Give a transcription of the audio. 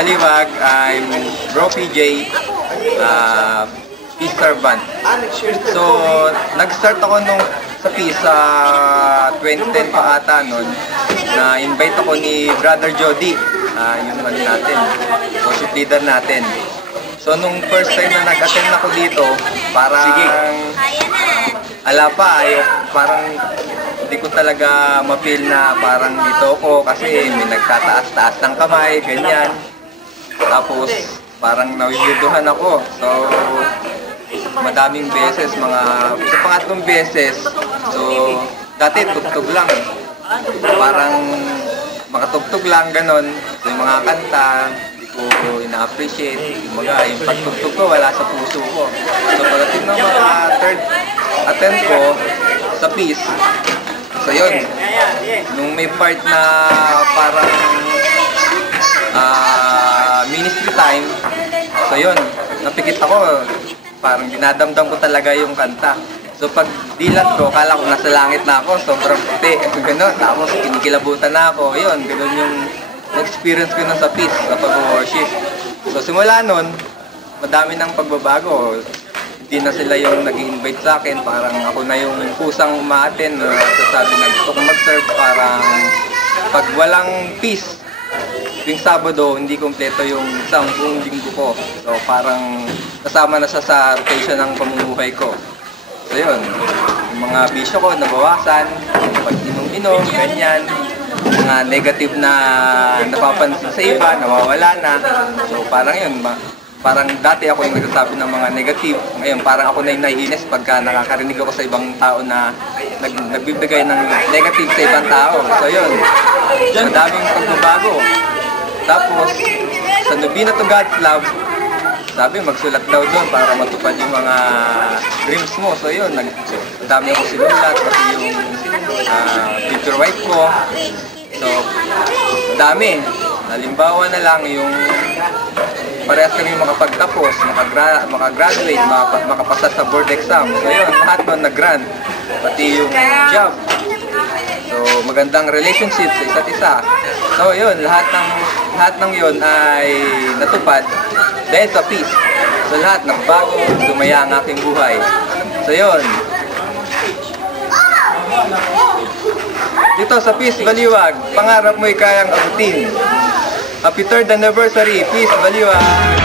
Baliwag. I'm Bro PJ, Peace Servant. So, nag-start ako sa Peace sa 2010 pa ata nun. Na-invite ako ni Brother Jody. Yun naman natin. Worship leader natin. So, nung first time na nag-attend ako dito, parang parang hindi ko talaga ma-feel na parang dito ako kasi may nagtataas-taas ng kamay, ganyan. Tapos, parang nawiwiduhan ako. So, madaming beses, sa pangatlong beses. So, dati tugtog lang. Parang makatugtog lang, ganon. So, yung mga kanta, hindi ko ina-appreciate. Yung pagtugtog ko, wala sa puso ko. So, pagdating ng mga third attempt ko sa Peace, so yun, nung may part na parang ministry time, so yun, napikit ako, parang dinadamdam ko talaga yung kanta. So pag dilat ko, kala ko nasa langit na ako, sobrang puti, gano'n, tapos kinikilabutan na ako, yun, gano'n yung experience ko nun sa Peace, sa pag-worship. So simula nun, madami ng pagbabago. Hindi na sila yung nag-invite sa akin, parang ako na yung kusang umaaten, sasabi na gusto kong mag-serve, parang pag walang Peace, tuwing Sabado, hindi kompleto yung isang buong linggo ko. So parang kasama na siya sa rotation ng pamumuhay ko. So yun, yung mga bisyo ko nabawasan, pag inom-inom, ganyan, mga negative na napapansin sa iba, nawawala na. So parang yun, parang dati ako yung nagsasabi ng mga negative. Ngayon, parang ako na yung naiinis pagka nakakarinig ako sa ibang tao na nagbibigay ng negative sa ibang tao. So yun, madaming pagbabago. Tapos, sa Novena to God's Love, sabi magsulat daw doon para matupad yung mga dreams mo. So yun, madami ako sinulat, pati yung future wife ko. So, madami. Halimbawa na lang yung parehas kami makapagtapos, makagraduate, makapasa sa board exam. So yun, lahat nun nag-grant. Pati yung job. So magandang relationship sa isa't isa. So yun, lahat ng yun ay natupad dahil sa Peace. So lahat nagbago, sumaya ang aking buhay. So yun. Dito sa Peace Baliwag, pangarap mo'y kayang abutin. Happy 3rd anniversary, Peace Baliwag!